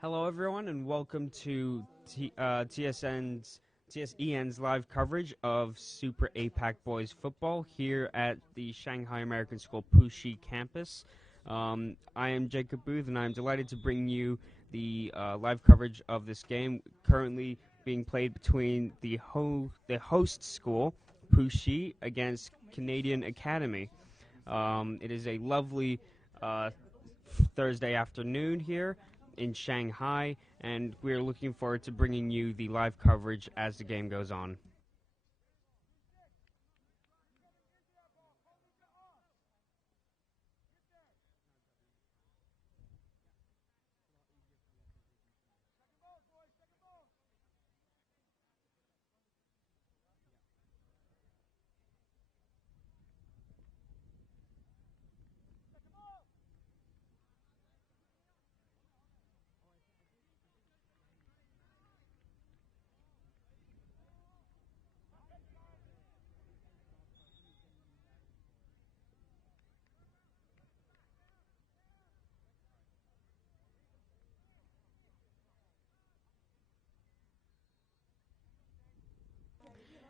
Hello, everyone, and welcome to TSEN's live coverage of Super APAC Boys Football here at the Shanghai American School Puxi campus. I am Jacob Booth, and I'm delighted to bring you the live coverage of this game currently being played between the host school, Puxi, against Canadian Academy. It is a lovely Thursday afternoon here in Shanghai, and we're looking forward to bringing you the live coverage as the game goes on.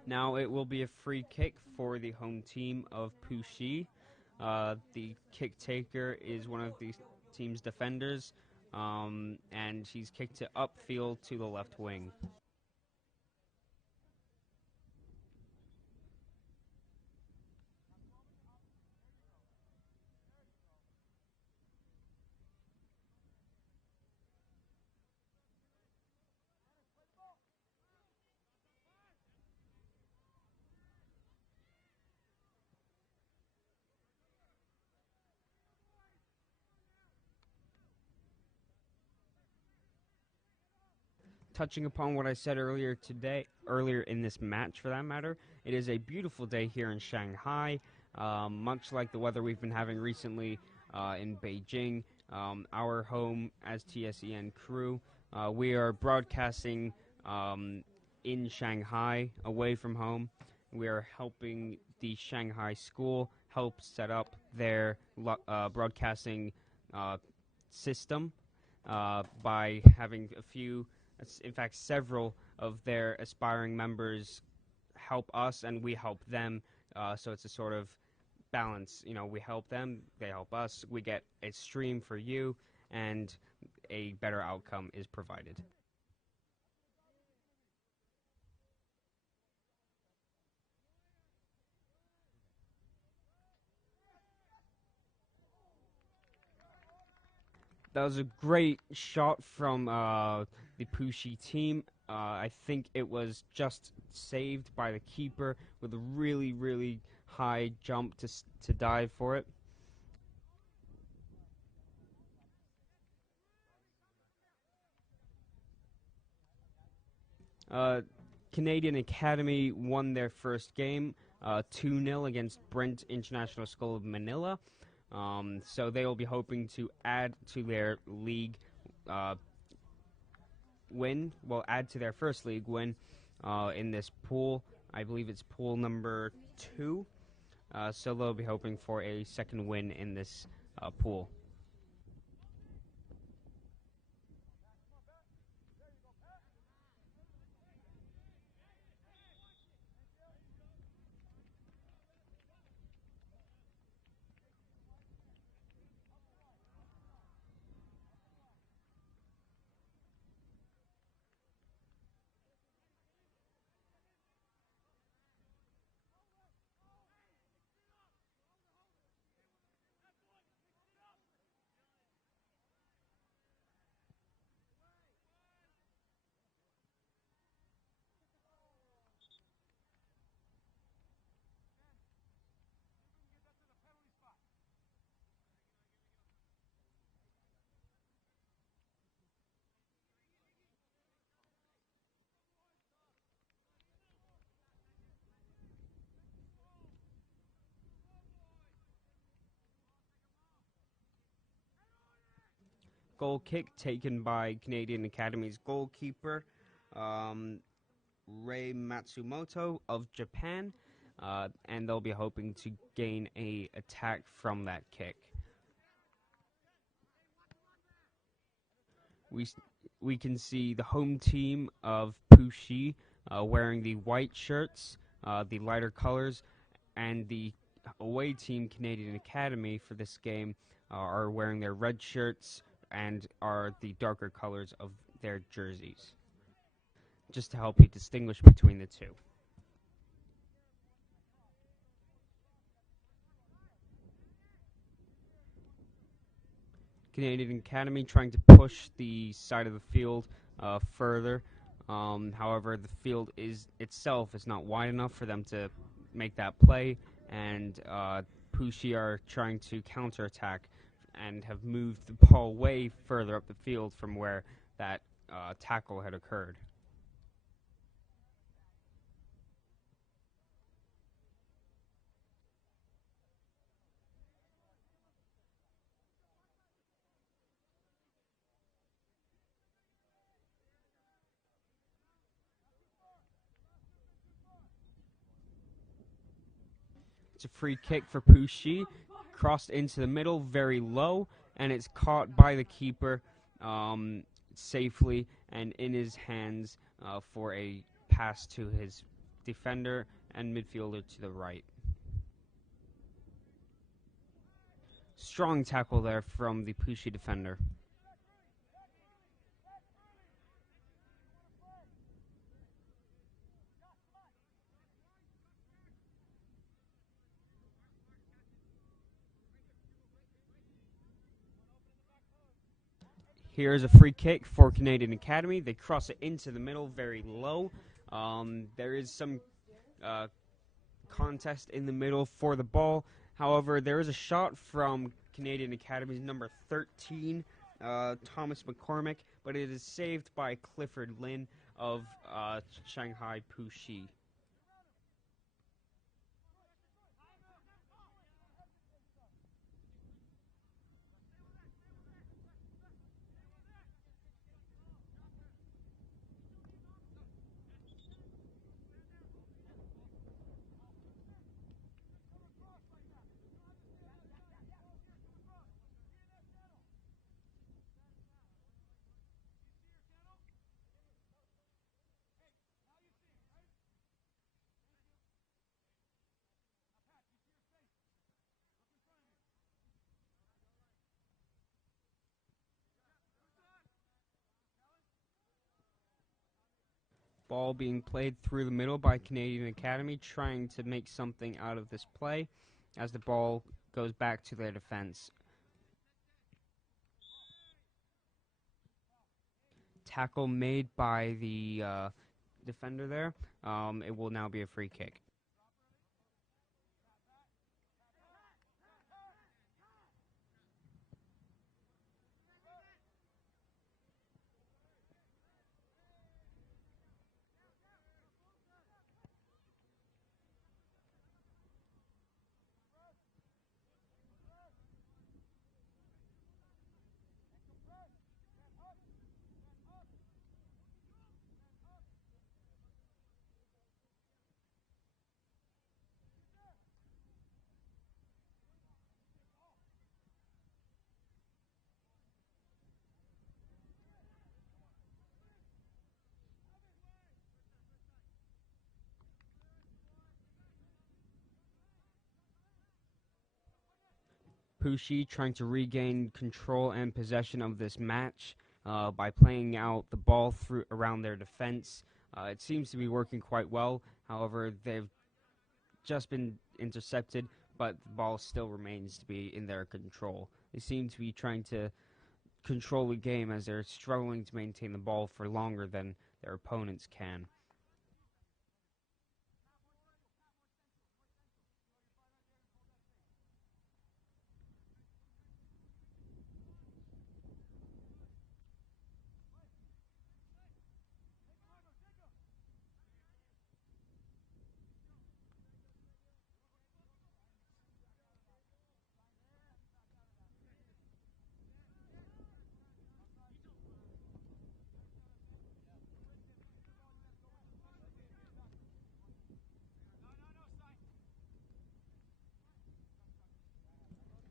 Now it will be a free kick for the home team of Puxi. The kick taker is one of the team's defenders, and he's kicked it upfield to the left wing. Touching upon what I said earlier in this match for that matter, it is a beautiful day here in Shanghai, much like the weather we've been having recently in Beijing, our home as TSEN crew. We are broadcasting in Shanghai, away from home. We are helping the Shanghai school help set up their broadcasting system by having in fact, several of their aspiring members help us and we help them. So it's a sort of balance. You know, we help them, they help us. We get a stream for you, and a better outcome is provided. That was a great shot from the Puxi team. I think it was just saved by the keeper with a really, really high jump to dive for it. Canadian Academy won their first game 2-0 against Brent International School of Manila. So they will be hoping to add to their league win, add to their first league win in this pool. I believe it's pool number 2. So they'll be hoping for a second win in this pool. Goal kick taken by Canadian Academy's goalkeeper, Rei Matsumoto of Japan, and they'll be hoping to gain a attack from that kick. we can see the home team of Puxi wearing the white shirts, the lighter colors, and the away team Canadian Academy for this game are wearing their red shirts and are the darker colors of their jerseys, just to help you distinguish between the two. Canadian Academy trying to push the side of the field further. However, the field itself is not wide enough for them to make that play, and Puxi are trying to counterattack and have moved the ball way further up the field from where that tackle had occurred. It's a free kick for Puxi, crossed into the middle, very low, and it's caught by the keeper safely and in his hands for a pass to his defender and midfielder to the right. Strong tackle there from the Puxi defender. Here's a free kick for Canadian Academy. They cross it into the middle, very low. There is some contest in the middle for the ball. However, there is a shot from Canadian Academy's number 13, Thomas McCormick, but it is saved by Clifford Lin of Shanghai Puxi. Ball being played through the middle by Canadian Academy, trying to make something out of this play as the ball goes back to their defense. Tackle made by the defender there. It will now be a free kick. Puxi trying to regain control and possession of this match by playing out the ball through around their defense. It seems to be working quite well. However, they've just been intercepted, but the ball still remains to be in their control. They seem to be trying to control the game as they're struggling to maintain the ball for longer than their opponents can.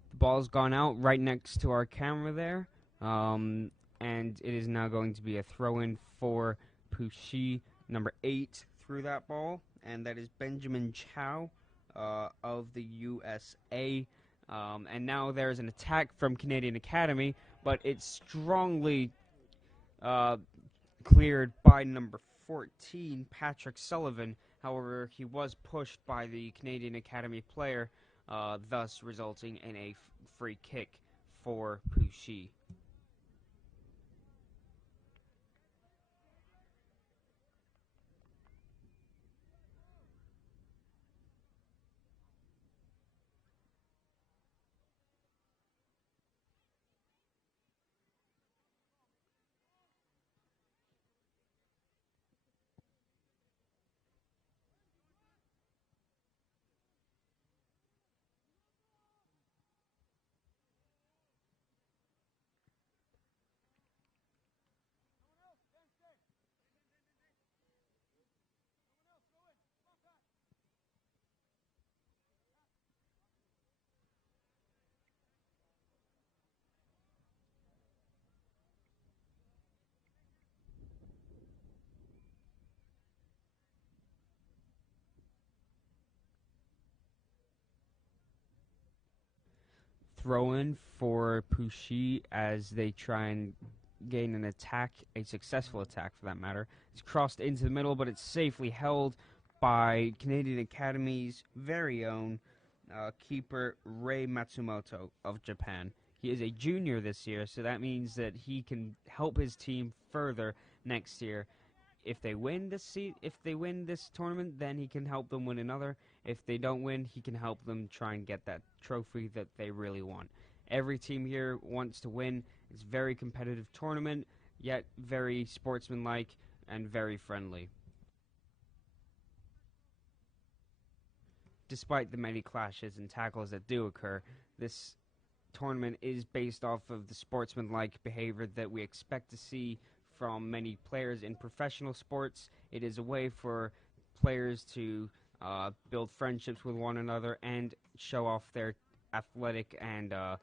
The ball's gone out right next to our camera there. and it is now going to be a throw-in for Pucci, number 8, threw that ball, and that is Benjamin Chow of the USA. And now there's an attack from Canadian Academy, but it's strongly cleared by number 14, Patrick Sullivan. However, he was pushed by the Canadian Academy player, thus resulting in a free kick for Pucci. Throw-in for Pucci as they try and gain an attack, a successful attack for that matter. It's crossed into the middle, but it's safely held by Canadian Academy's very own keeper Rei Matsumoto of Japan. He is a junior this year, so that means that he can help his team further next year. If they win this tournament, then he can help them win another. If they don't win, he can help them try and get that trophy that they really want. Every team here wants to win. It's a very competitive tournament, yet very sportsmanlike and very friendly. Despite the many clashes and tackles that do occur, this tournament is based off of the sportsmanlike behavior that we expect to see from many players in professional sports. It is a way for players to build friendships with one another and show off their athletic and their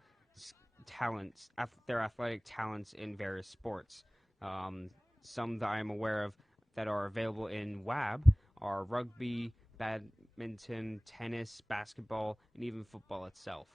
athletic talents in various sports. Some that I am aware of that are available in WAB are rugby, badminton, tennis, basketball, and even football itself.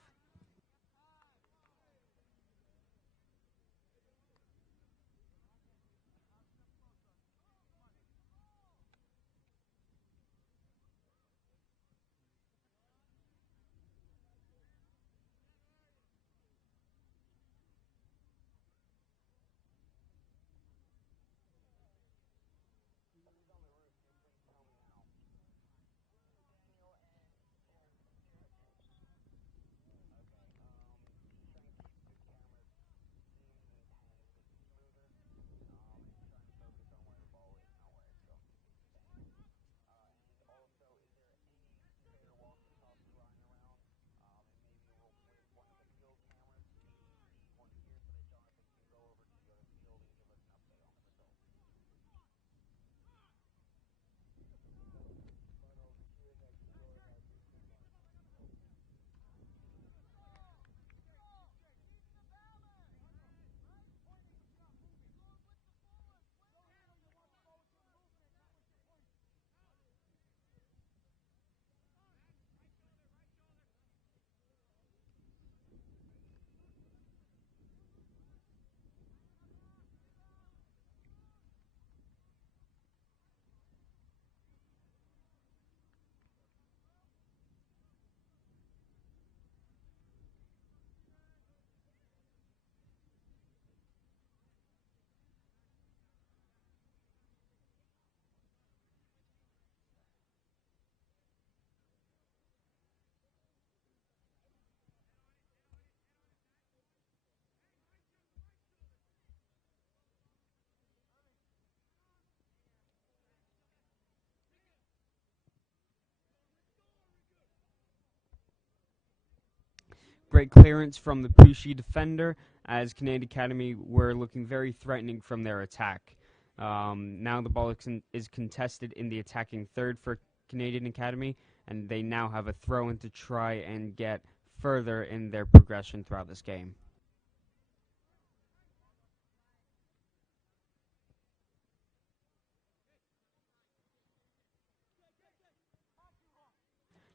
Great clearance from the Pucci defender as Canadian Academy were looking very threatening from their attack. Now the ball is contested in the attacking third for Canadian Academy, and they now have a throw-in to try and get further in their progression throughout this game.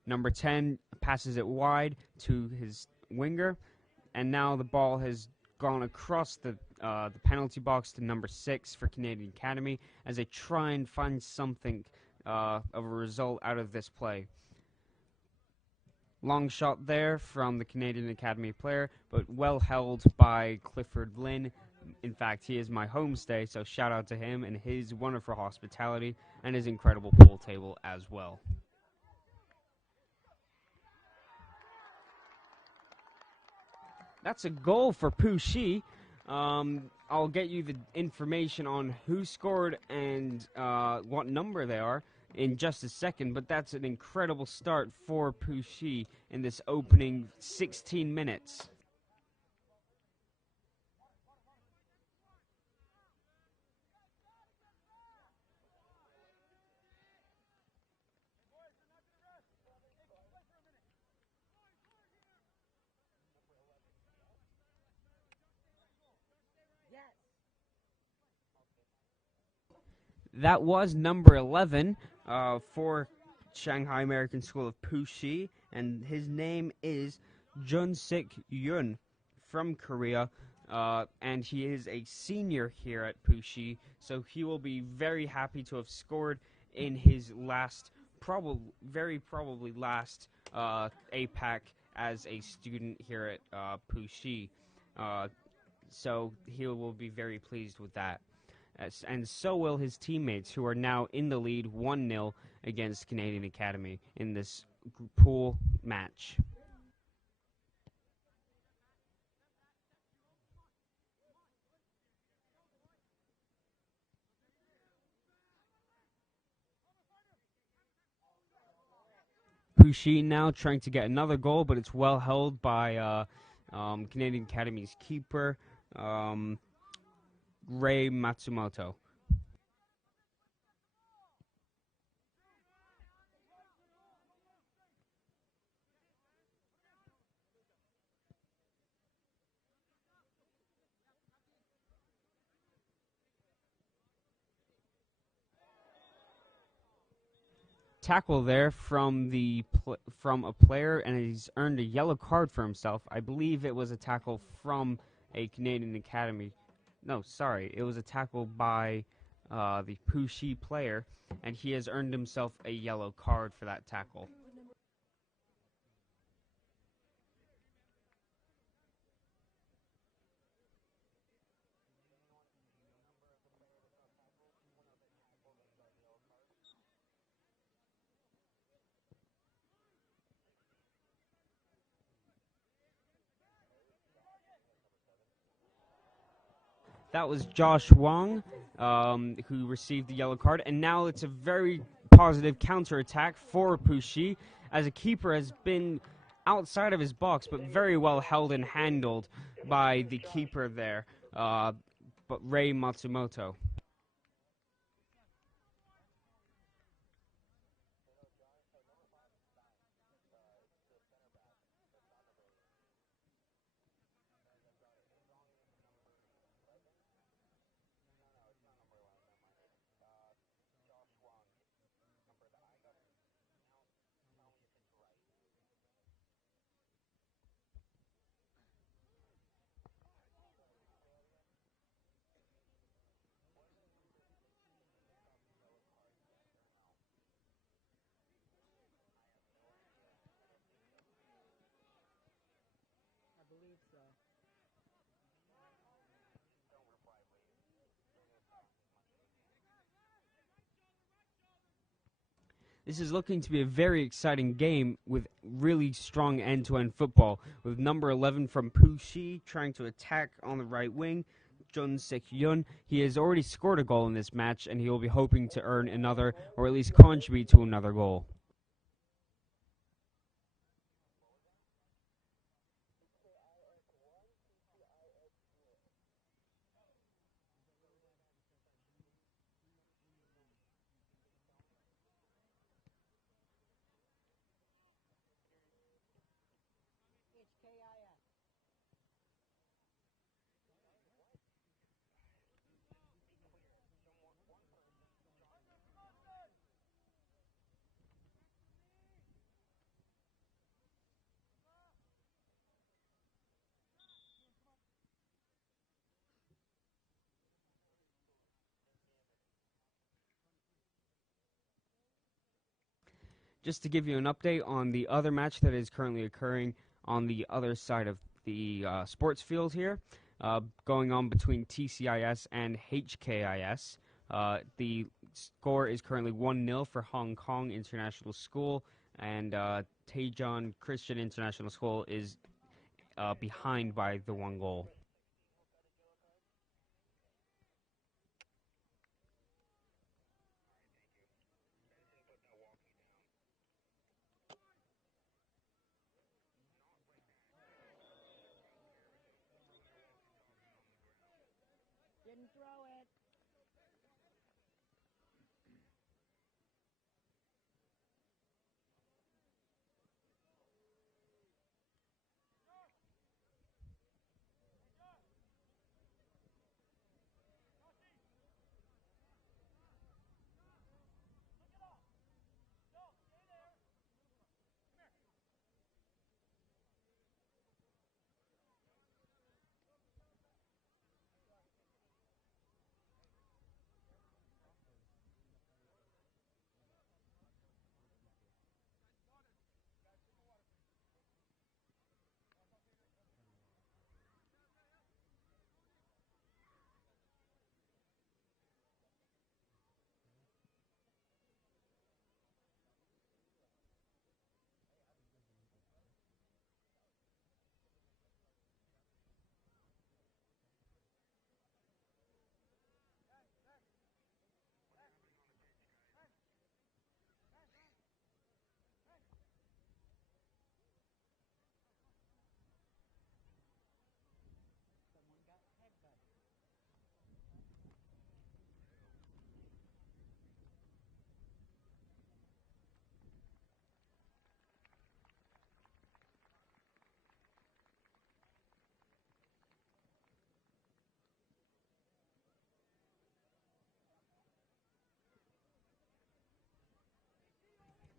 Number 10 passes it wide to his winger, and now the ball has gone across the penalty box to number 6 for Canadian Academy as they try and find something of a result out of this play. Long shot there from the Canadian Academy player, but well held by Clifford Lynn. In fact, he is my homestay, so shout out to him and his wonderful hospitality and his incredible pool table as well. That's a goal for Puxi. I'll get you the information on who scored and what number they are in just a second, but that's an incredible start for Puxi in this opening 16 minutes. That was number 11 for Shanghai American School of Puxi, and his name is Jun-Sik Yun from Korea, and he is a senior here at Puxi, so he will be very happy to have scored in his last, very probably last APAC as a student here at Puxi, so he will be very pleased with that. And so will his teammates, who are now in the lead 1-0 against Canadian Academy in this pool match. Puxi now trying to get another goal, but it's well held by Canadian Academy's keeper, Rei Matsumoto. Tackle there from a player, and he's earned a yellow card for himself. I believe it was a tackle from a Canadian Academy. No, sorry, it was a tackle by the Puxi player, and he has earned himself a yellow card for that tackle. That was Josh Wong, who received the yellow card, and now it's a very positive counterattack for Puxi, as a keeper has been outside of his box, but very well held and handled by the keeper there, but Rei Matsumoto. This is looking to be a very exciting game with really strong end-to-end football, with number 11 from Puxi trying to attack on the right wing, Jun-Sik Yun. He has already scored a goal in this match, and he will be hoping to earn another, or at least contribute to another goal. Just to give you an update on the other match that is currently occurring on the other side of the sports field here, going on between TCIS and HKIS. The score is currently 1-0 for Hong Kong International School, and Taejon Christian International School is behind by the 1 goal.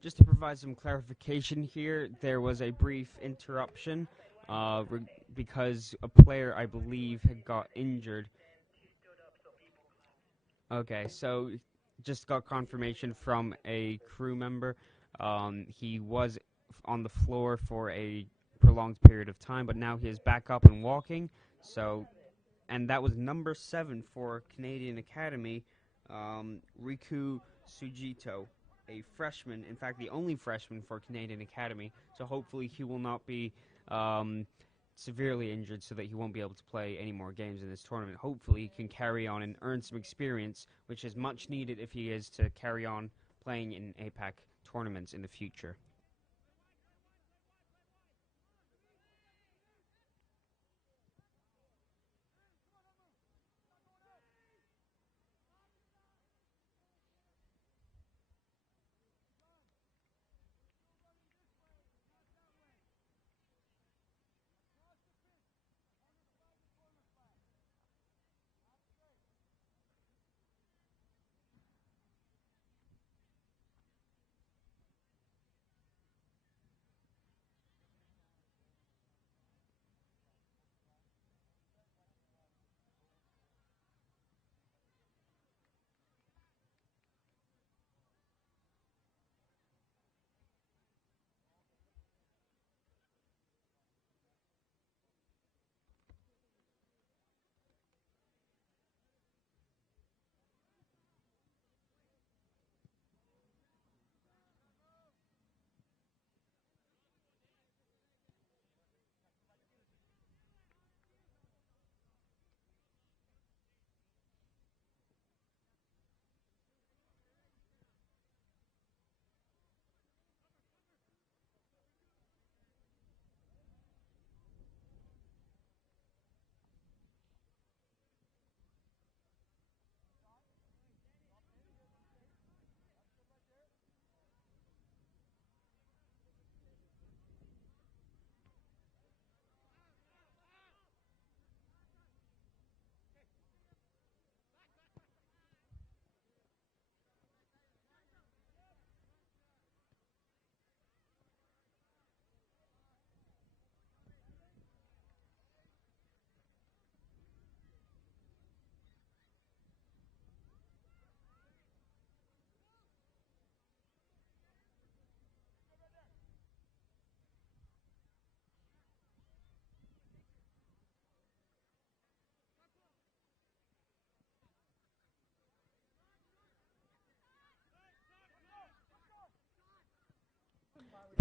Just to provide some clarification here, there was a brief interruption because a player, I believe, had got injured. Okay, so just got confirmation from a crew member. He was on the floor for a prolonged period of time, but now he is back up and walking. So, and that was number 7 for Canadian Academy, Riku Sujito, a freshman. In fact, the only freshman for Canadian Academy. So hopefully he will not be severely injured so that he won't be able to play any more games in this tournament. Hopefully he can carry on and earn some experience, which is much needed if he is to carry on playing in APAC tournaments in the future.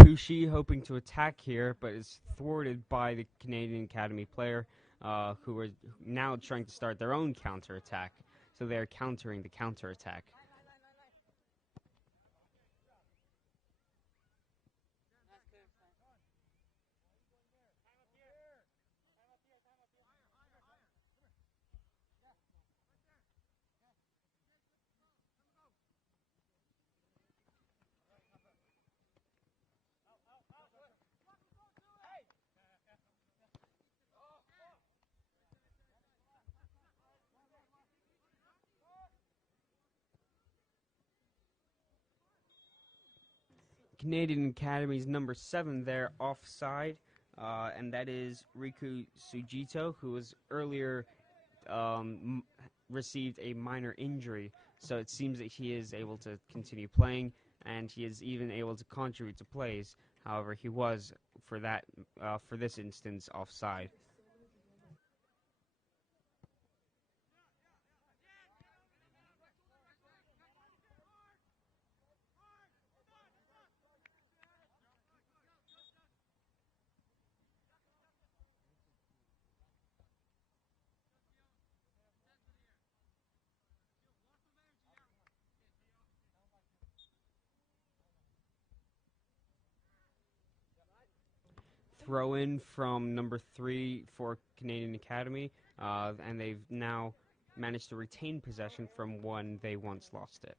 Pushi hoping to attack here, but is thwarted by the Canadian Academy player, who are now trying to start their own counterattack. So they're countering the counterattack. Canadian Academy's number 7 there offside, and that is Riku Sujito, who was earlier received a minor injury, so it seems that he is able to continue playing, and he is even able to contribute to plays. However, he was for this instance offside. Throw in from number 3 for Canadian Academy, and they've now managed to retain possession from when they once lost it.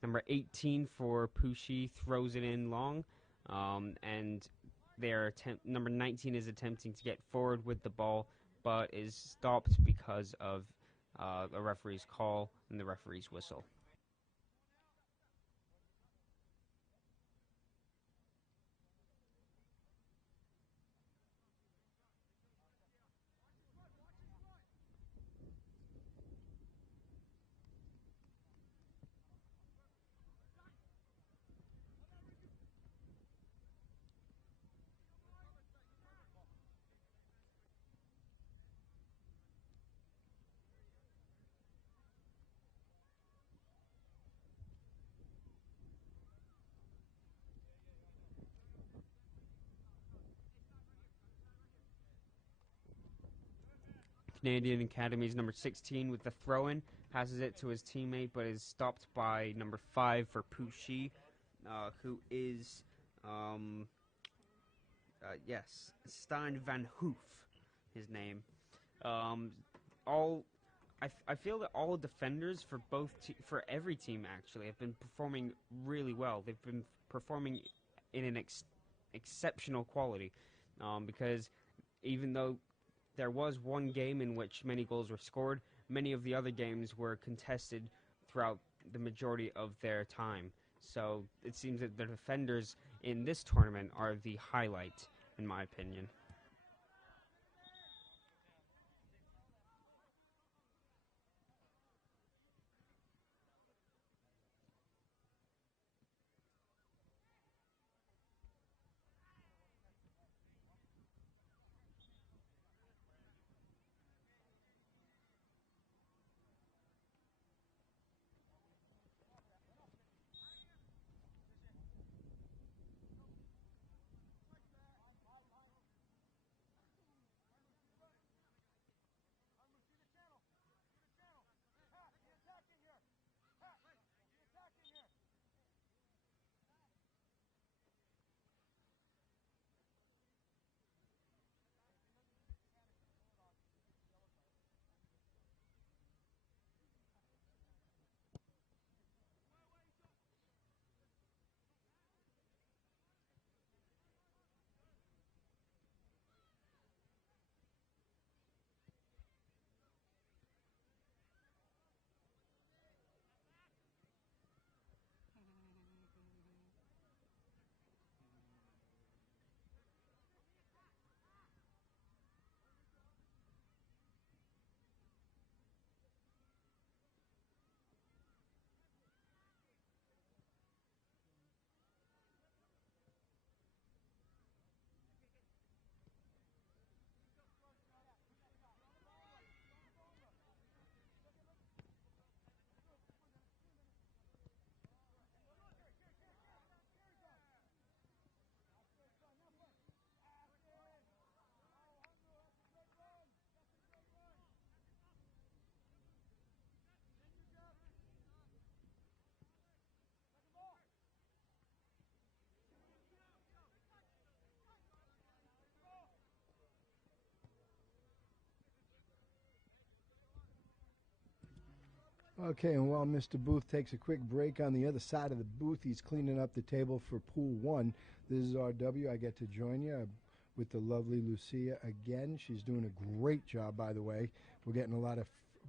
Number 18 for Pushi throws it in long, and number 19 is attempting to get forward with the ball, but is stopped because of the referee's call and the referee's whistle. Canadian Academy's number 16 with the throw-in, passes it to his teammate, but is stopped by number 5 for Pushi, who is, yes, Stein van Hoof, his name. I feel that all defenders for for every team actually have been performing really well. They've been performing in an exceptional quality, because even though there was one game in which many goals were scored, many of the other games were contested throughout the majority of their time. So it seems that the defenders in this tournament are the highlight, in my opinion. Okay, and while Mr. Booth takes a quick break on the other side of the booth, he's cleaning up the table for Pool 1. This is RW. I get to join you with the lovely Lucia again. She's doing a great job, by the way. We're getting a lot of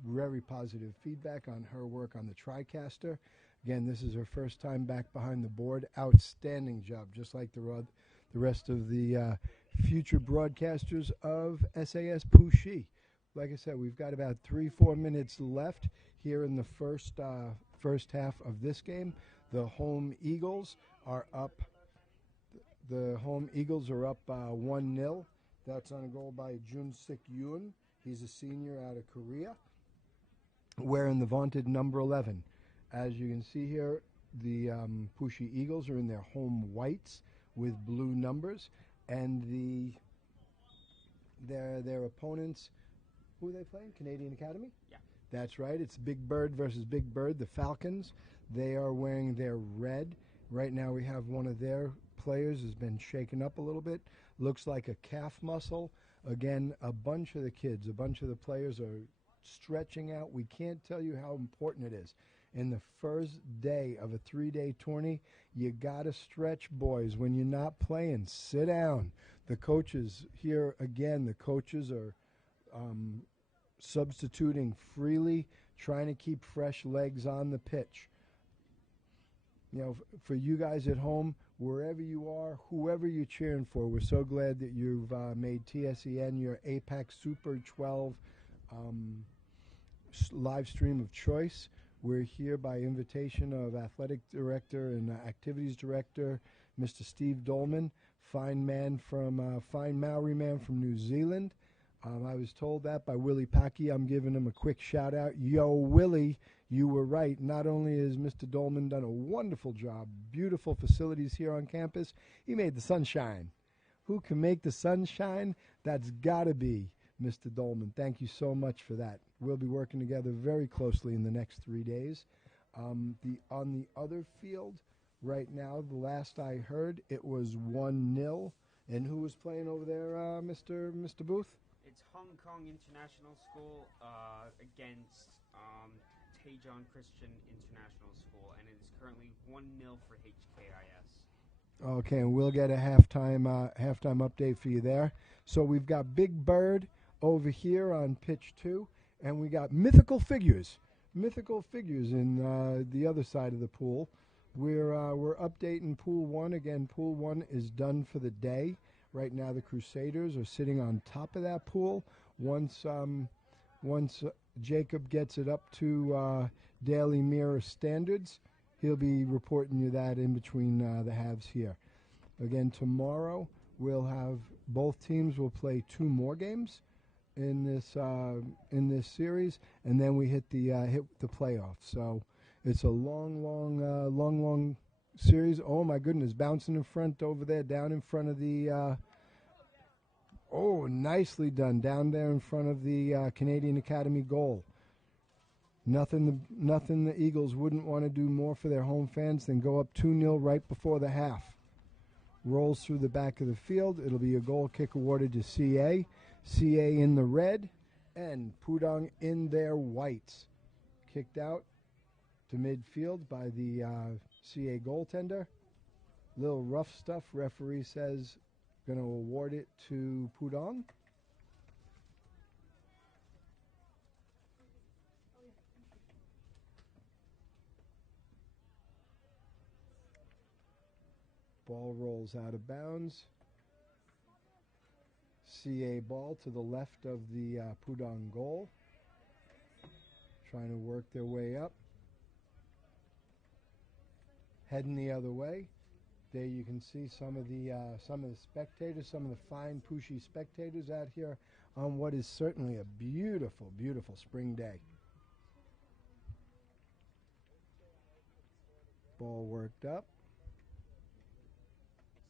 very positive feedback on her work on the TriCaster. Again, this is her first time back behind the board. Outstanding job, just like the rest of the future broadcasters of SAS Puxi. Like I said, we've got about 3-4 minutes left here in the first half of this game. The home Eagles are up. The home Eagles are up 1-0. That's on a goal by Jun-Sik Yoon. He's a senior out of Korea, wearing the vaunted number 11. As you can see here, the Puxi Eagles are in their home whites with blue numbers, and their opponents. Who are they playing? Canadian Academy? Yeah. That's right. It's Big Bird versus Big Bird, the Falcons. They are wearing their red. Right now we have one of their players has been shaken up a little bit. Looks like a calf muscle. Again, a bunch of the kids, a bunch of the players are stretching out. We can't tell you how important it is. In the first day of a 3-day tourney, you got to stretch, boys. When you're not playing, sit down. The coaches here, again, the coaches are substituting freely, trying to keep fresh legs on the pitch. You know, for you guys at home, wherever you are, whoever you're cheering for, we're so glad that you've made TSEN your APAC Super 12 live stream of choice. We're here by invitation of Athletic Director and Activities Director, Mr. Steve Dolman, fine Maori man from New Zealand. I was told that by Willie Packy. I'm giving him a quick shout out. Yo, Willie, you were right. Not only has Mr. Dolman done a wonderful job, beautiful facilities here on campus, he made the sun shine. Who can make the sun shine? That's got to be Mr. Dolman. Thank you so much for that. We'll be working together very closely in the next 3 days. On the other field, right now, the last I heard, it was 1-0. And who was playing over there, Mr. Booth? It's Hong Kong International School against Taejon Christian International School, and it is currently 1-0 for HKIS. Okay, and we'll get a halftime update for you there. So we've got Big Bird over here on pitch 2, and we got mythical figures in the other side of the pool. We're updating Pool 1 again. Pool 1 is done for the day. Right now, the Crusaders are sitting on top of that pool. Once Jacob gets it up to Daily Mirror standards, he'll be reporting you that in between the halves here. Again, tomorrow we'll have both teams will play 2 more games in this series, and then we hit the playoffs. So it's a long series. Oh my goodness, bouncing in front over there, down in front of the nicely done down there in front of the Canadian Academy goal. Nothing the Eagles wouldn't want to do more for their home fans than go up 2-0 right before the half. Rolls through the back of the field. It'll be a goal kick awarded to CA. CA in the red and Pudong in their whites. Kicked out to midfield by the CA goaltender. Little rough stuff. Referee says going to award it to Pudong. Ball rolls out of bounds. CA ball to the left of the Pudong goal. Trying to work their way up. Heading the other way. There you can see some of the spectators, some of the fine Puxi spectators out here on what is certainly a beautiful, beautiful spring day. Ball worked up.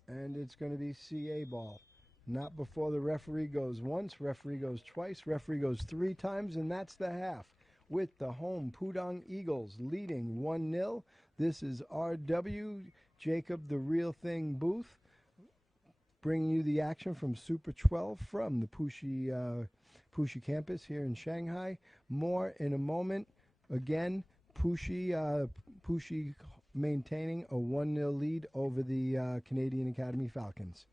And it's going to be CA ball. Not before the referee goes once, referee goes twice, referee goes 3 times, and that's the half. With the home Pudong Eagles leading 1-0. This is RW, Jacob the Real Thing Booth, bringing you the action from Super 12 from the Puxi campus here in Shanghai. More in a moment. Again, Pushy maintaining a 1-0 lead over the Canadian Academy Falcons.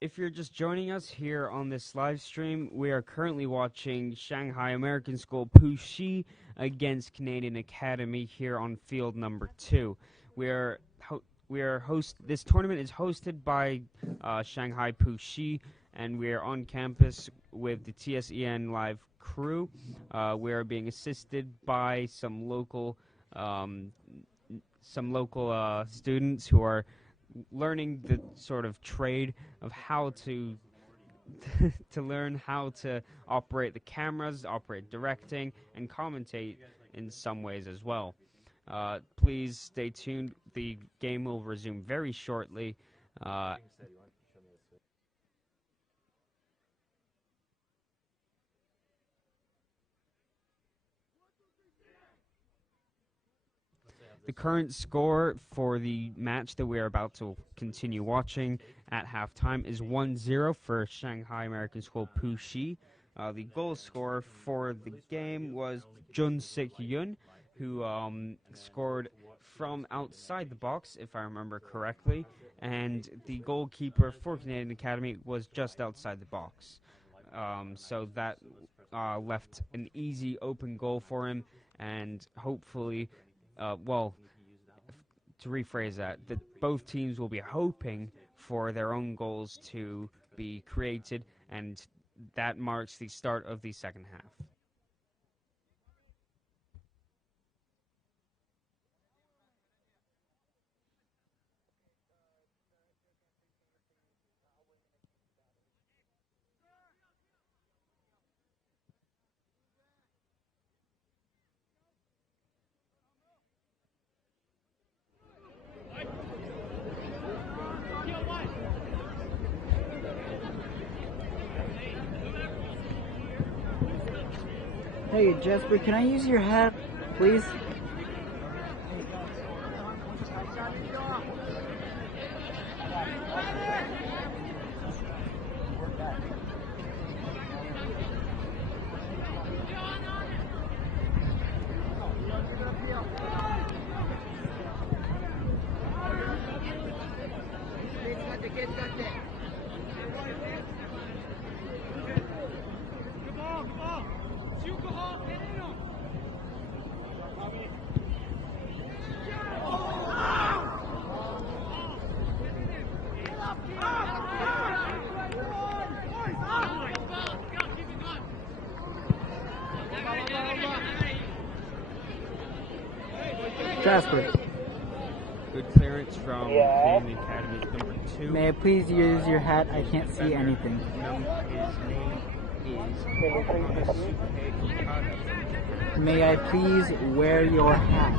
If you're just joining us here on this live stream, we are currently watching Shanghai American School Puxi against Canadian Academy here on field number 2. This tournament is hosted by Shanghai Puxi, and we are on campus with the TSEN Live crew. We are being assisted by some local students who are learning the sort of trade of how to to learn how to operate the cameras, operate directing, and commentate in some ways as well. Please stay tuned. The game will resume very shortly. The current score for the match that we are about to continue watching at halftime is 1-0 for Shanghai American School Puxi. The goal scorer for the game was Jun Sik Yun, who scored from outside the box, if I remember correctly, and the goalkeeper for Canadian Academy was just outside the box. So that left an easy open goal for him, and hopefully, to rephrase that both teams will be hoping for their own goals to be created, and that marks the start of the second half. Hey, Jasper, can I use your hat, please? Jasper. Good clearance from Canadian Academy number 2. May I please use your hat? I can't see anything. May I please wear your hat?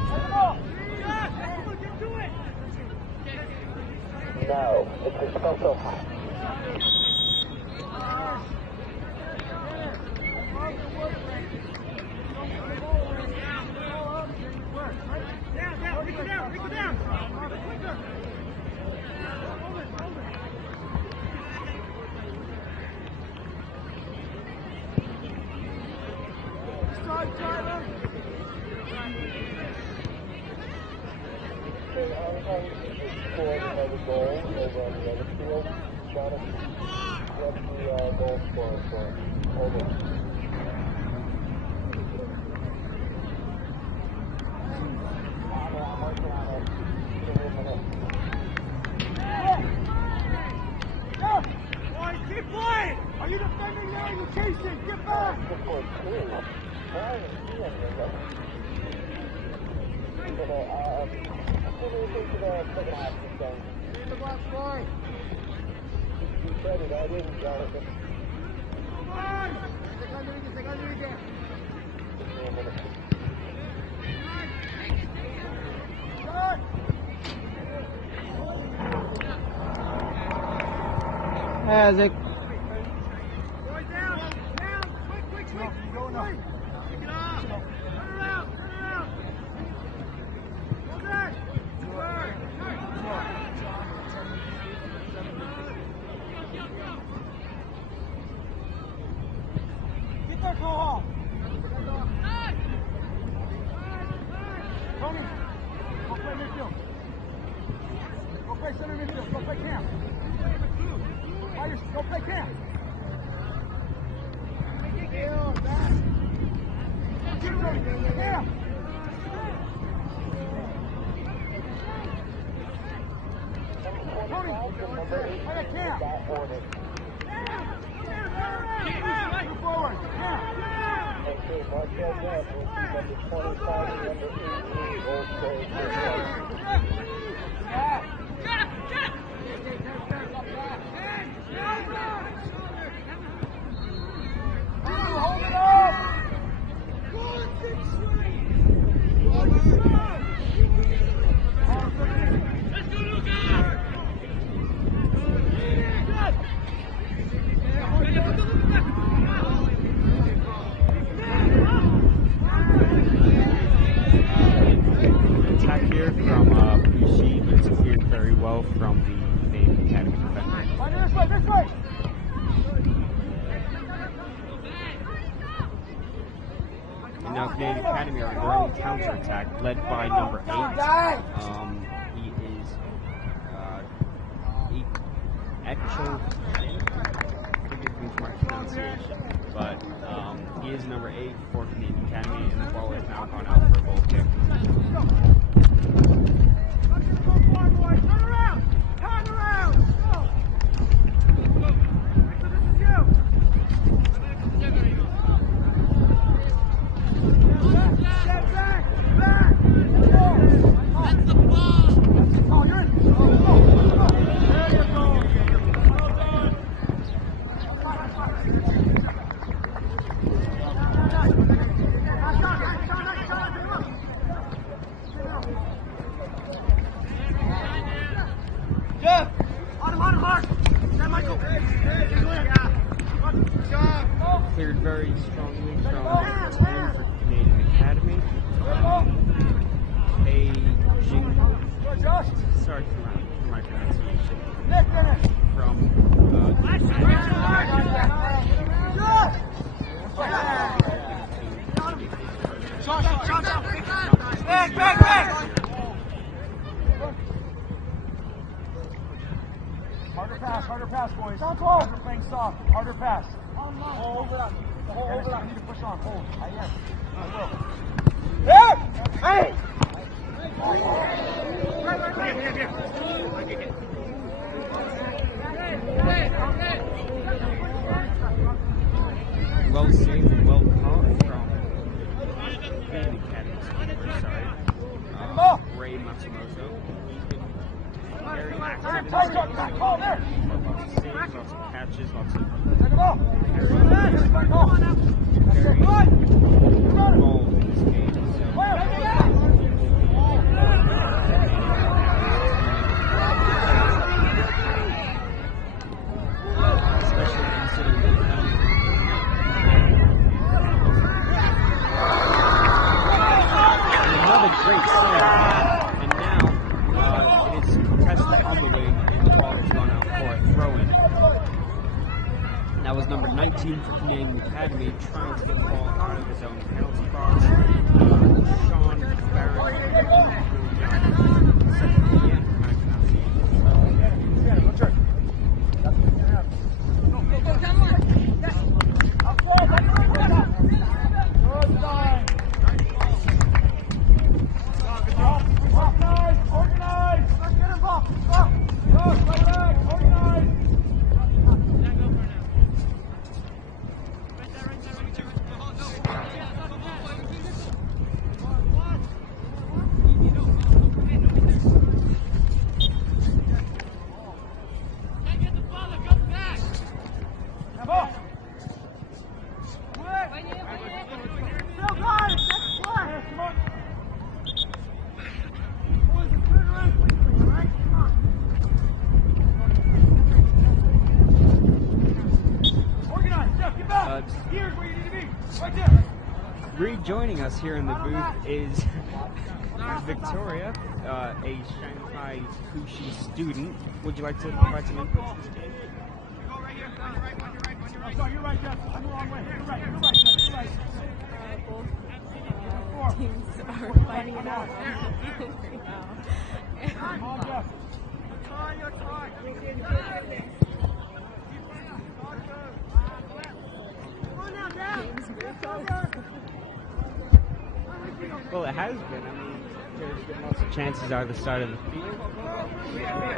No, it's a special hat. Are you defending the education? Get back! The box boy. You said it, I didn't, Jonathan. Come on! As it Tony, go play midfield. Go play center midfield. Go play camp. Go play camp. Camp. Tony, play at camp. Mark that down. We'll see number 25 and number 18. Old Cove. Hold it up! Attack here from Bushi, but it's appeared very well from the Canadian Academy defender. This way, this way! And now Canadian Academy are their own counter-attack, led by number 8. He is Echo. Forgive me for my pronunciation, but he is number 8 for Canadian Academy, and the ball has now gone out for a goal kick. Turn around! Turn around! This is you! Get back! Back! That's the ball! Oh, you're in! Go! There you go! Jeff! On him, Mark! That Michael! Cleared very strongly from 10 for Canadian Academy. Sorry for my pronunciation. From Back! Harder pass, boys. Harder playing soft. Harder pass. Hold it up. Hold it up. You need to push on. Hold. Yes. I will. Hey! well saved and well caught from Canadian Academy. Ray Matsumoto. He's been very active. Lots of saves, lots of catches, lots of very involved in this game. Especially considering another great save, and now it is contested on the wing, and the ball has gone out for a throw-in. That was number 19 for Canadian Academy, trying to get the ball out of his own penalty box. Sean Barrett, Rejoining us here in the booth is Victoria, a Shanghai Kushi student. Would you like to provide some input to this game? You're right, Jeff. I'm the wrong way. You're right, Jeff. You're right. Both teams are fighting it out right now. Come on, Jeff. Your time. Well, it has been. I mean, there's been lots of chances either side of the field.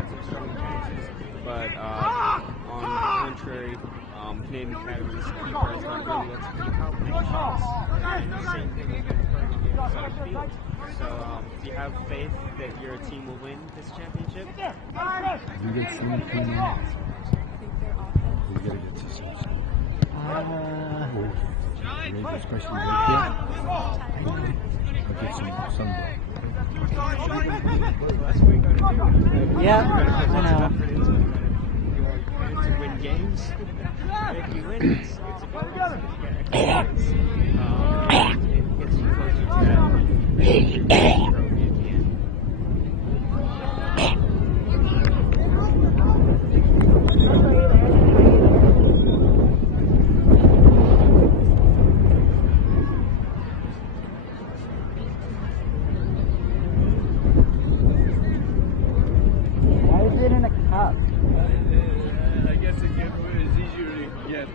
Some strong chances. But on the contrary, Canadian Academy's keepers are really able to keep out big shots. And the same thing with the Curry games on the field. So, do you have faith that your team will win this championship? We get some I think their offense. We gotta get to some. This question right there. I'll get some. That's what you gotta do. Yeah, You gotta put I know. effort into it. You to win games. If you win, it's a bonus. If you get extra points, it gets you closer to that trophy at the end. Why is it in a cup? I guess it's easier to get.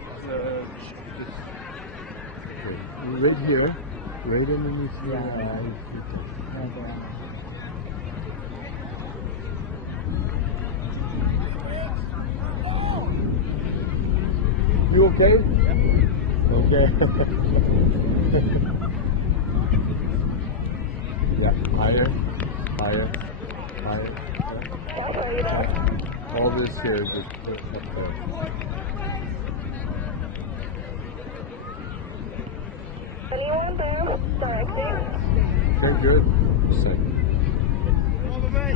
Right here, right underneath the. You okay? Okay. Yeah, higher. All this here is just. Anyone there? Directing. Okay, good. Sick.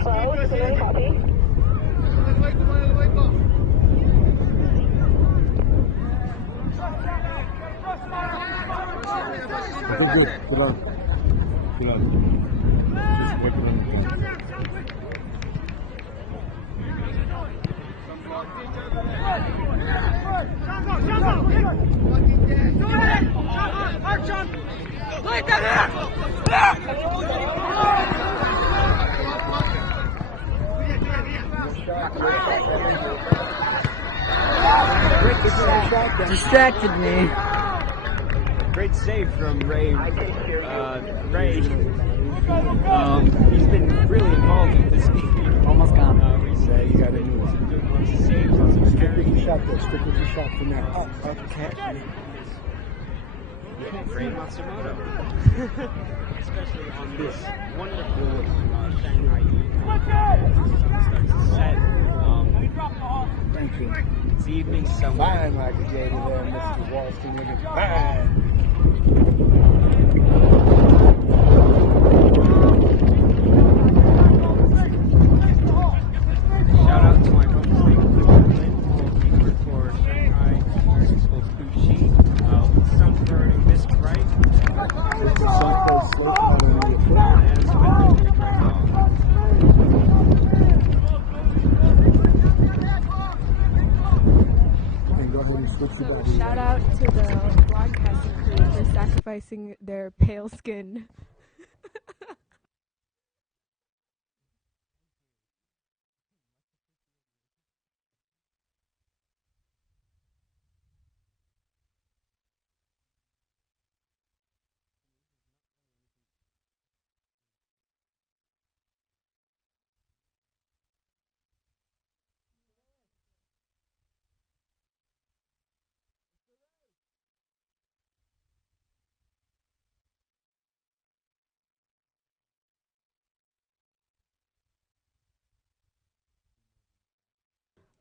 Hello, is it copy? Okay, good. Good on. Just quick one. Distracted me. Great save from Ray. Ray. He's been really involved with this game. Almost gone. Recently, he's been doing some good ones to save, lots of Stick with carrying. the shot there. Stick with the shot for now. Okay. Ray Matsumoto. Especially on this wonderful Shanghai starts to set. Thank you. It's evening somewhere. Fine, like a J to there, Mr. Walston. Nigga. Fine. Shout out to my home state goalkeeper for Shanghai, School Kushi. Sun's burning this bright. It's the so-called slope on the foot. And it's windy right now. And go ahead and switch the So body. shout out to the broadcasting crew for sacrificing their pale skin.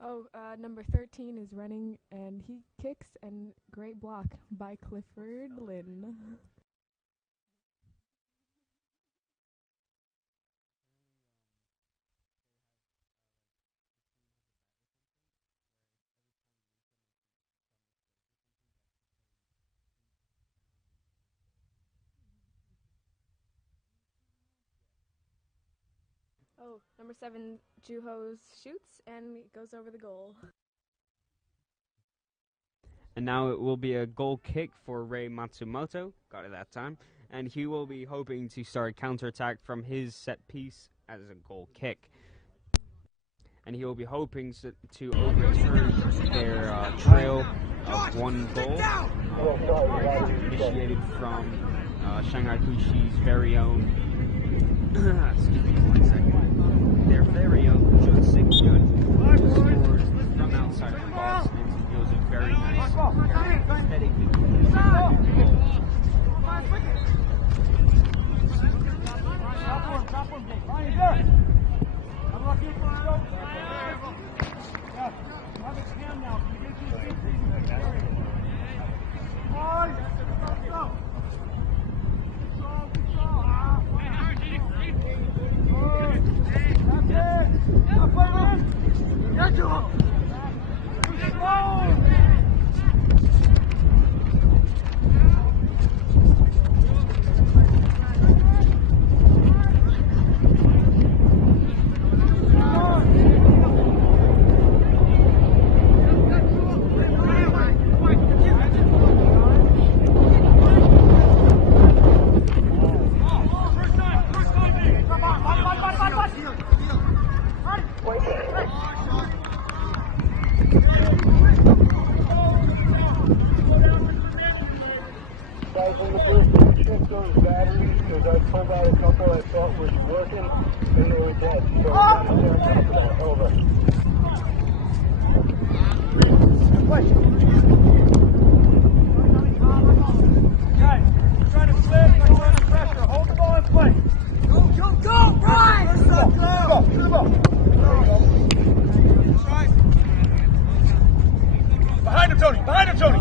Oh, number 13 is running, and he kicks, and great block by Clifford Lynn. Oh, number 7, Juho shoots, and it goes over the goal. And now it will be a goal kick for Ray Matsumoto. Got it that time. And he will be hoping to start a counterattack from his set piece as a goal kick. And he will be hoping to overturn their trail of one goal. Initiated from Shanghai Kushi's very own, excuse me 1 second, their very own Jun Sik Yun, who scored from outside the box, and he was a very nice Stop him, Jake. Ryan, good. I'm lucky for you. Yeah. Have it Cam now. Can you get to your feet? Come on. Let's go. Guys in the booth, check those batteries because I pulled out a couple I thought was working and they were dead. So over. Guys, you're trying to flip, you're trying to pressure. Hold the ball in play. Go! Run! Behind him, Tony! Behind him, Tony!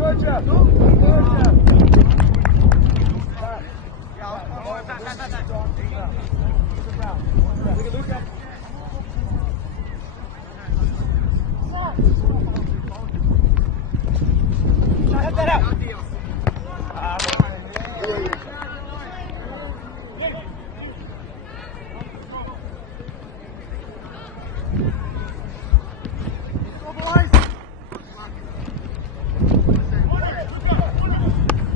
Good job. Hit that out.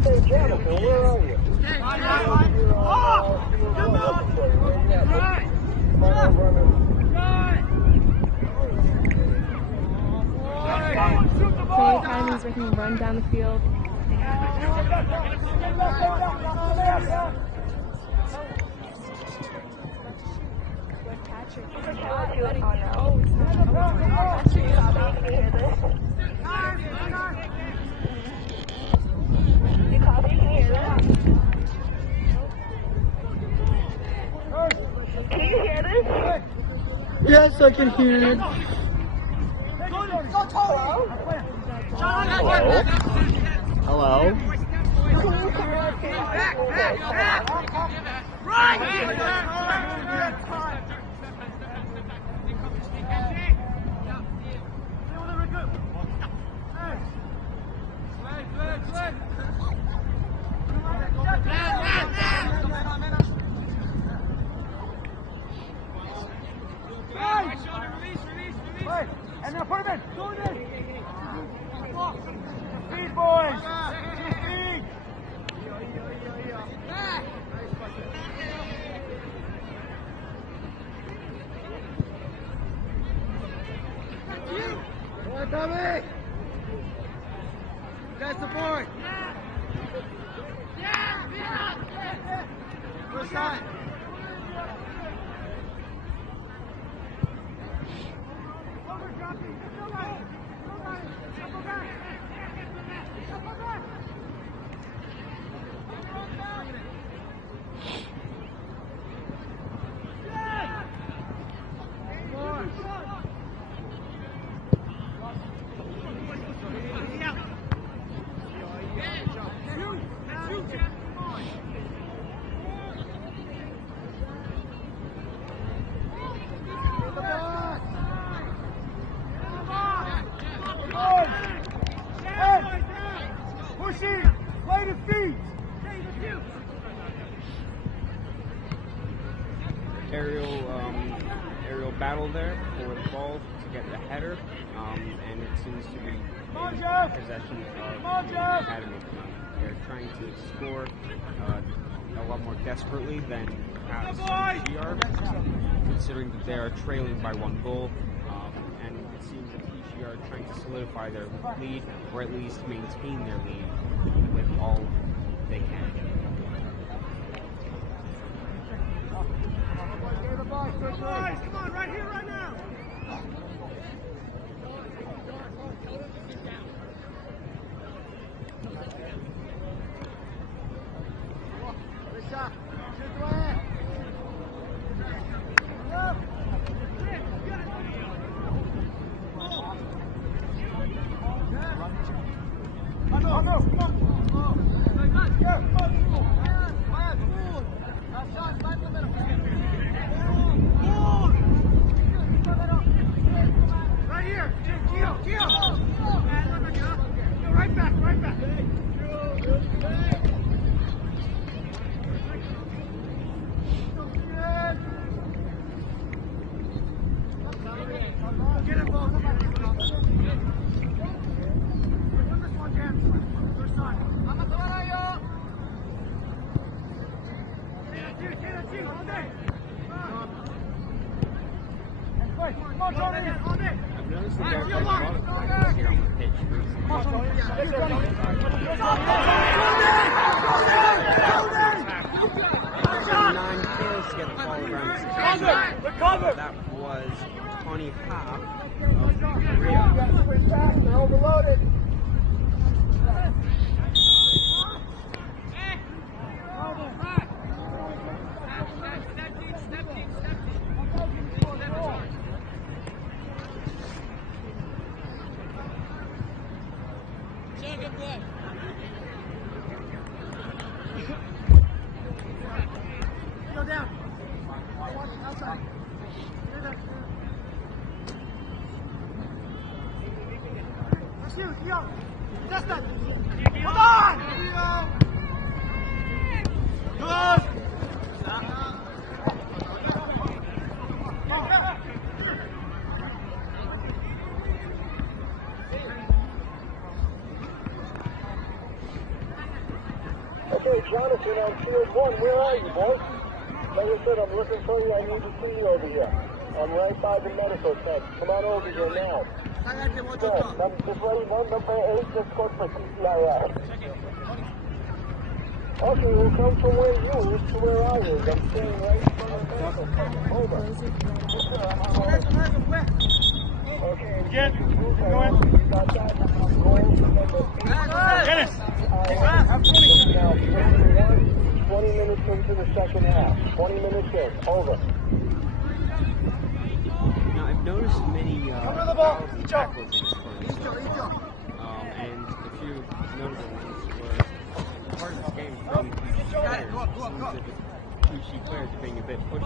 Hey, Jonathan, where are you? So anytime he's making a run down the field. Can you hear this? Yes, I can hear it. Hello? And now put him in. Go in. Speed, boys. Speed. Boy, Tommy! Guys, support! First time. Play the feet. Aerial battle there for the ball to get the header, and it seems to be in possession of the Academy. They're trying to score a lot more desperately than perhaps PCR, considering that they are trailing by 1 goal, and it seems that PCR are trying to solidify their lead, or at least maintain their lead with all they can. I've noticed that there's a lot of practice here on the pitch recently. 9 kills to get the ball around. That was 20 half of Korea. They're overloaded. Okay, Jonathan, on field 1, where are you, boy? Like I said, I'm looking for you. I need to see you over here. I'm right by the medical tent. Come on over here now. Just ready, number 8, let's go for CCIR. Okay, we'll come from where you is to where I is. I'm staying right in front of the medical tent. Over. Okay, Get. you got that. Dennis. Now, 20 minutes into the second half. 20 minutes in. Over. Now, I've noticed many fouls and tackles in this tournament so far. And a few notable ones were part of this game from players. Two players being a bit pushy.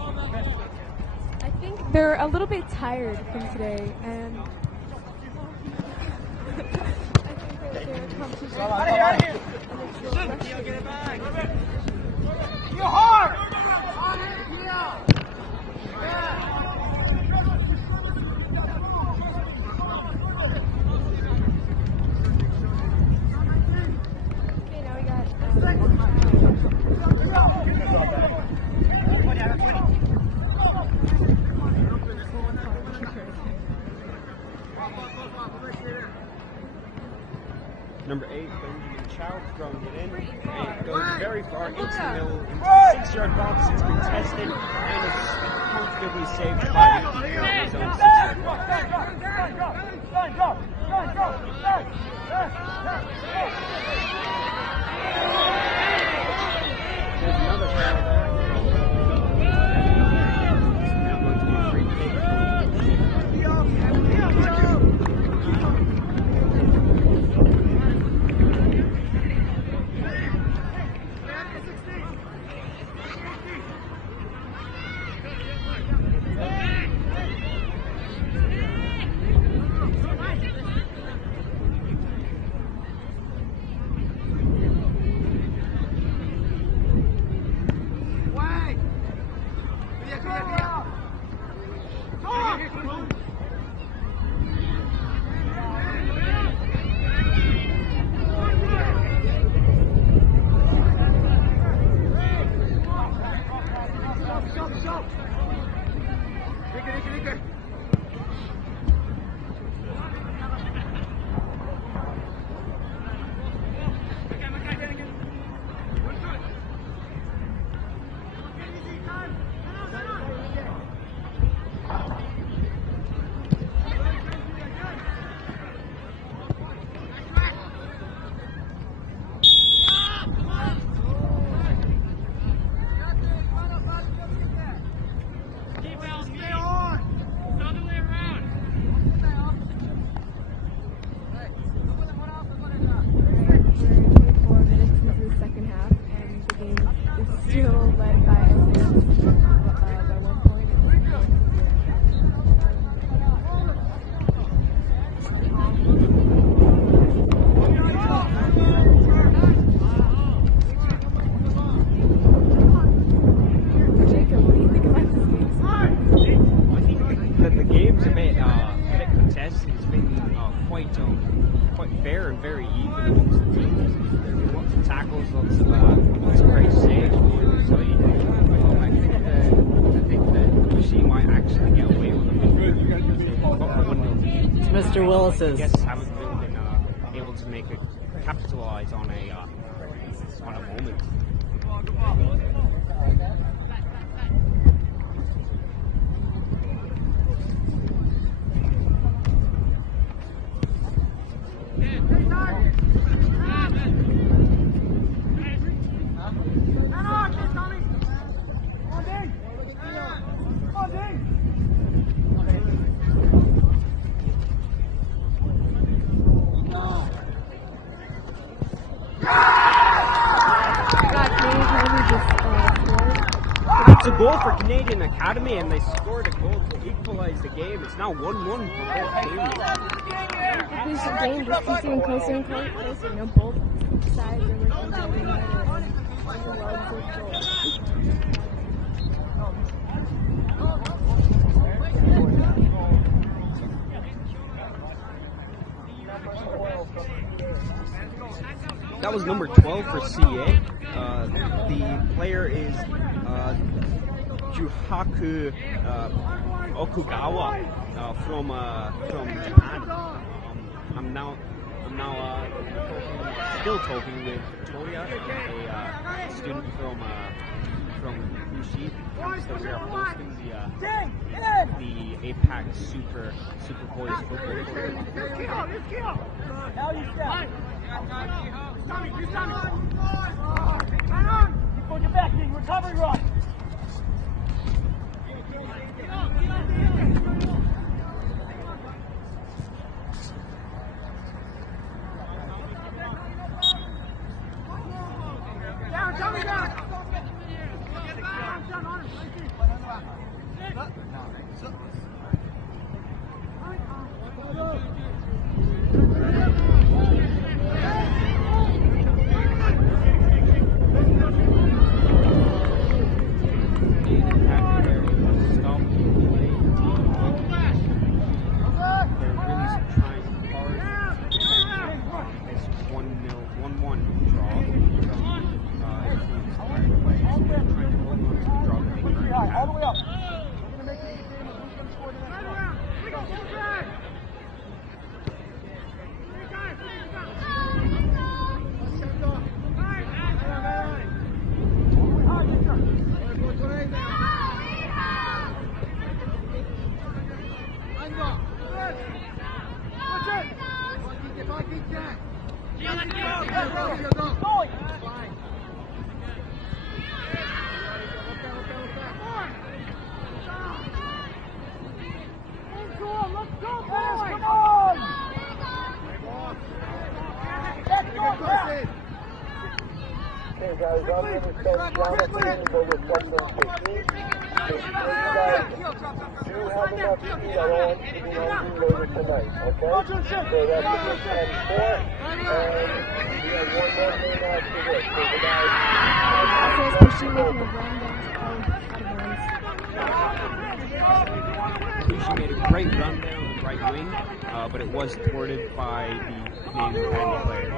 I think they're a little bit tired from today, and I think their competition. You hard! Okay, now we got. Number 8, Benjamin Chow, throwing it in. And it goes very far into the middle, into the 6-yard box. It's contested and it's comfortably saved by the keeper of his own 6-yard box. There's another foul there. Now going to be a free kick. pulses. Guests haven't really been able to capitalize on a moment. It's a goal for Canadian Academy, and they scored a goal to equalize the game. It's now 1-1 for both teams. This game just keeps getting closer and closer. You know, both sides are working together. That was number 12 for CA. The player is Juhaku Okugawa from Japan. I'm now still talking with Toya, a student from Bushi. So we are hosting the APAC Super Boys football tournament. Now you step. Tommy. Keep on your back, King. Recovery run. Down, Tommy, down. Down on him. All the way up. We're going to make it a game of who's going to score the next one. Okay, guys, I'm going to send Jonathan to go with section 15. If you guys do have enough speed, I don't want you to be hungry later tonight, okay? So that's the 10-4, and we have one more game after this. So the guys... She made a great run there on the right wing, but it was thwarted by the Canadian Academy player.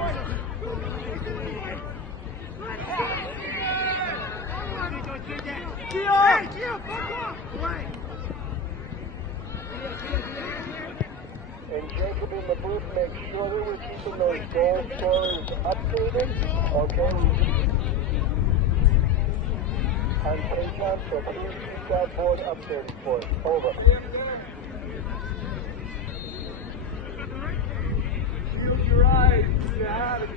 And Jacob in the booth, make sure that we're keeping those goal scorers updated, okay? On K-John, so please keep that board updated for us. Over. Shield your eyes. You have it.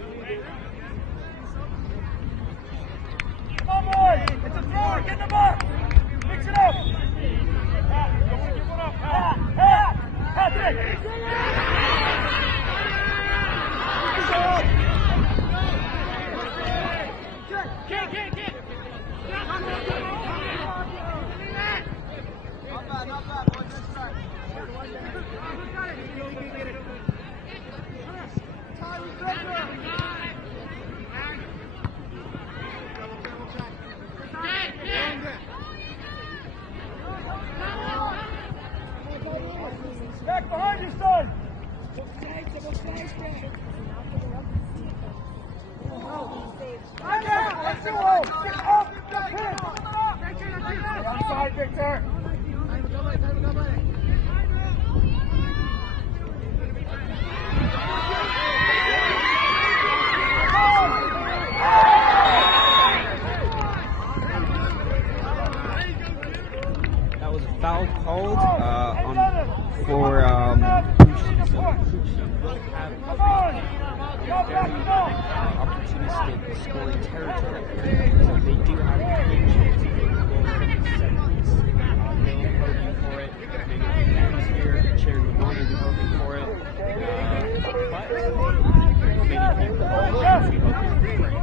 Come on, boys! It's a thrower! Get in the box! Mix it up! Patrick! Get! Not bad, boys. Let's try. Back behind you, son! Let's go! Get off the pin! Outside, Victor! foul called for Pucci. So Pucci will have a very opportunistic scoring territory here. So they do have a good chance of getting a goal from the set piece. They're hoping for it. Many fans here cheering them on and hoping for it. But many people are actually hoping for it.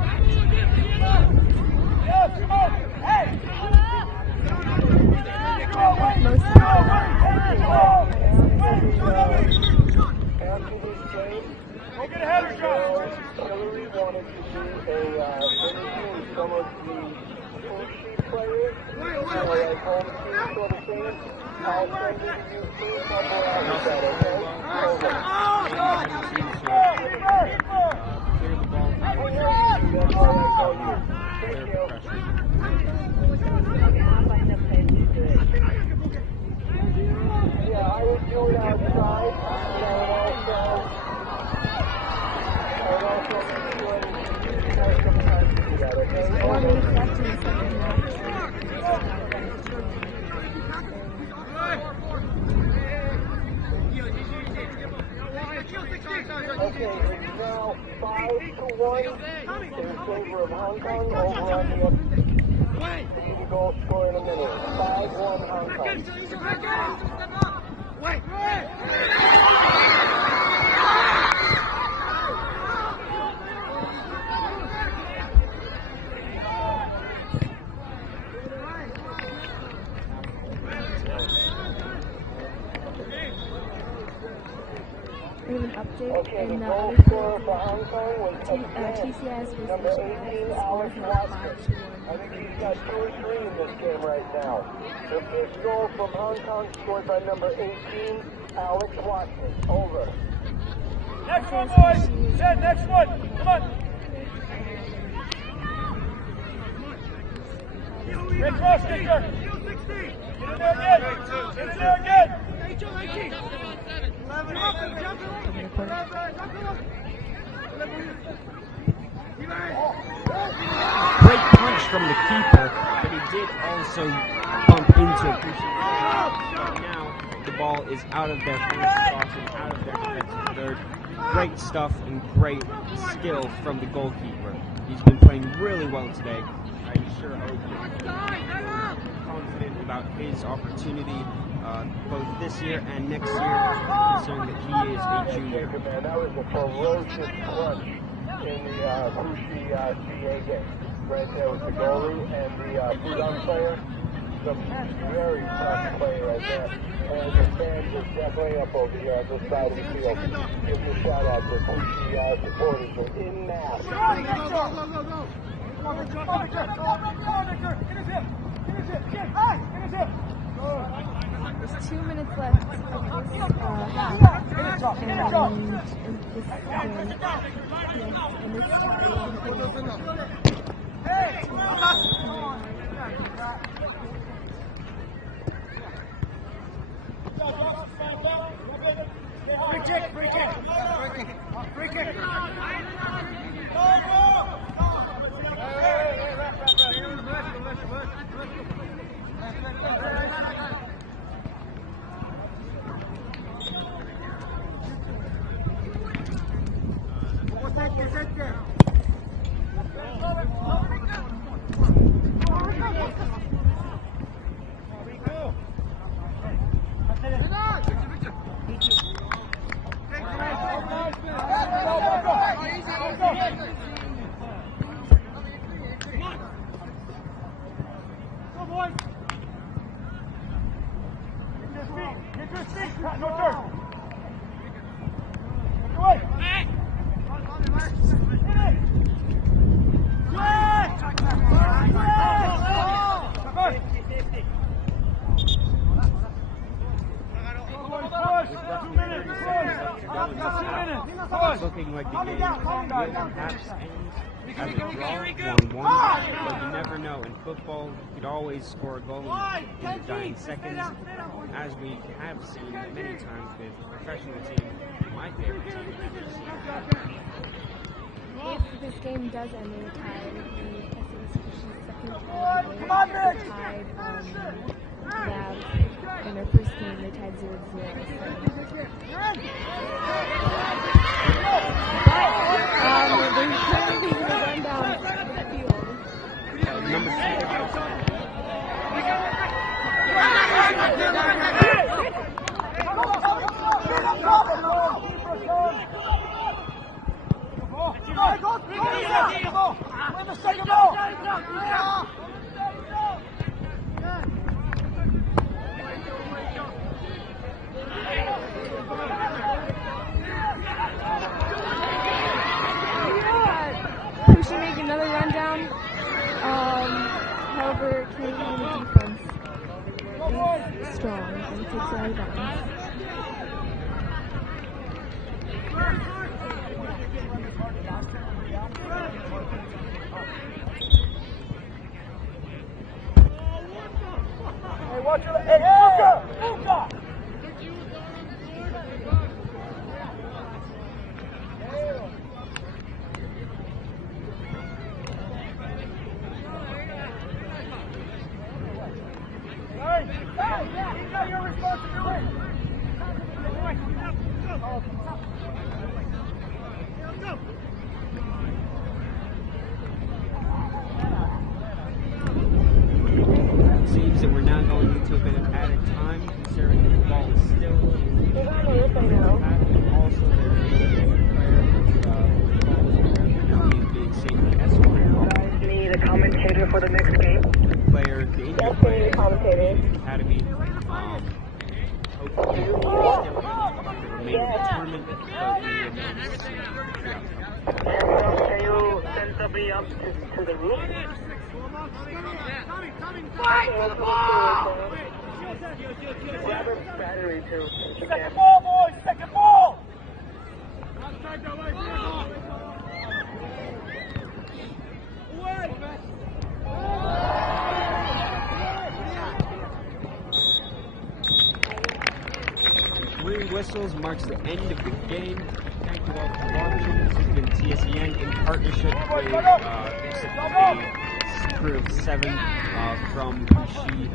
After this game, Go get a header shot. Hillary wanted to do a interview with some of the Fushi players, like home team sort of thing. I'll send it to you too, somewhere out with that, okay? Clear the ball. That's all I tell you. Thank you. Yeah, I would do it outside, and I would also be doing more sometimes to do that, okay? Okay, it's now 5-1 in favor of Hong Kong over on the other. See the goal score in a minute. 5-1 Hong Kong. An update Okay, the in goal the scorer for Hong Kong was TCS was number 18, Alex Watson. I think he's got 2 or 3 in this game right now. The fifth goal from Hong Kong scored by number 18, Alex Watson. Over. Next one, boys. Ted, next one. Come on. Great cross, Victor. Get in there again. Get in there again. Great punch from the keeper, but he did also bump into Pucci. But now the ball is out of their fence crossing, out of their defensive third. Great stuff and great skill from the goalkeeper. He's been playing really well today. I sure hope he's confident about his opportunity both this year and next year, considering that he is a junior. Man, that was a ferocious clutch in the Pucci CA game. Right there with the goalie and the Pudong player. Some very tough play right there. And the fans are definitely up over here on this side of the field. Give a shout out to Pucci supporters. They're in mass. Go. Come on, Victor. Get his hip. There's 2 minutes left of this half. And this Free kick. No turn. Away. Looking like the game will perhaps end as a draw 1-1, but you never know. In football, you could always score a goal in the dying seconds, as we have seen many times with professional teams. My favorite team. if this game does end in a tie, it would be SASPX's second tied Nav's in their first game, they tied 0-0. So. But they're currently going to run down the field. Number 6. We should make another rundown. However, Canadian defense is strong and takes a lot of downs. Hey, watch your... Hey, Luca! Luca! Seems that we're now going into a bit of added time, considering the ball is still in the and also there is a player now he's being safely escorted. Need a commentator for the next game. The player, the injured player, commentator. Academy, hopefully remain determined, but we remain Can you send somebody up to the room? Grab a battery too. Second ball, boys! Second ball! Green whistles marks the end of the game. Thank you all for watching. This has been TSEN in partnership with a crew of 7 from Vichy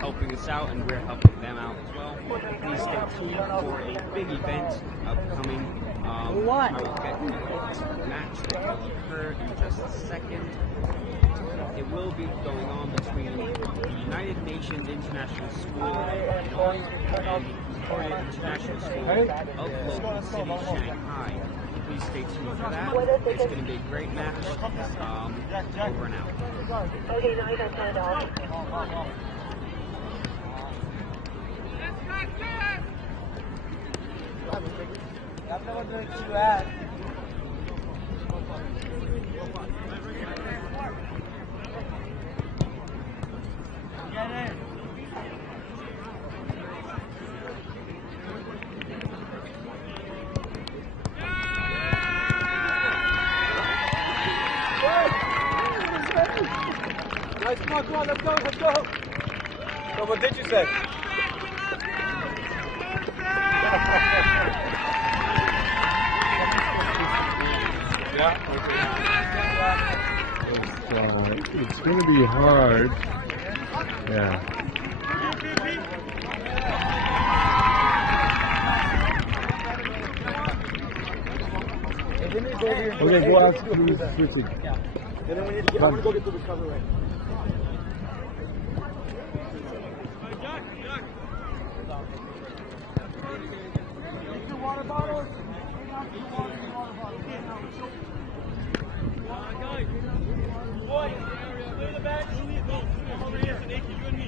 helping us out, and we're helping them out as well. Please stay tuned for a big event upcoming. I will get the match that will occur in just a second. It will be going on between the United Nations International School and the Victoria International School of local city Shanghai. Please stay tuned for that. It's going to be a great match. Over and out. Okay, now you can turn it off. Nice, come on, let's go. So what did you say? It's going to be hard. Yeah. Okay, go out. Switching. And then we need to I'm going to go get the recovery right. Water bottles. Boy, clear the back. Over here, Nikki, you and me.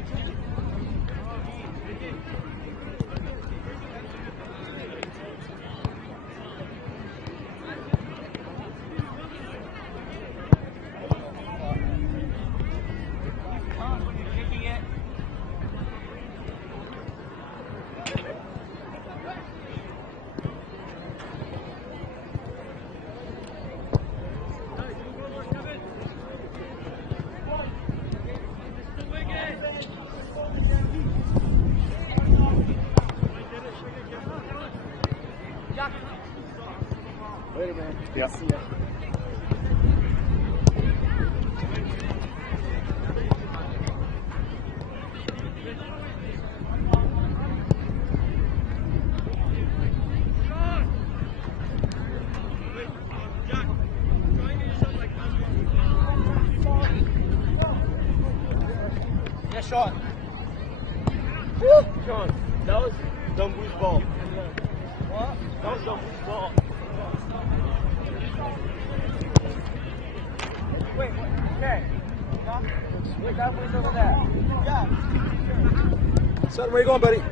Later, man. Yeah. See ya. Nice shot. Woo! John, that was Dumbu's ball. What? That was Dumbu's ball. Wait, okay. Wait, that way's over there. Yeah. Sutton, where you going, buddy?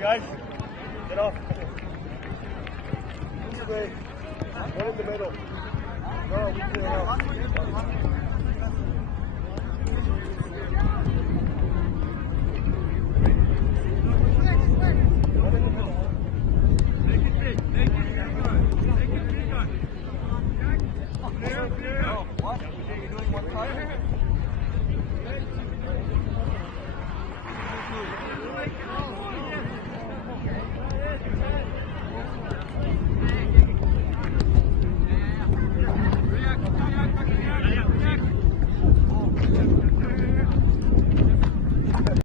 Guys, get off. This way. One in the middle. No, we clear off.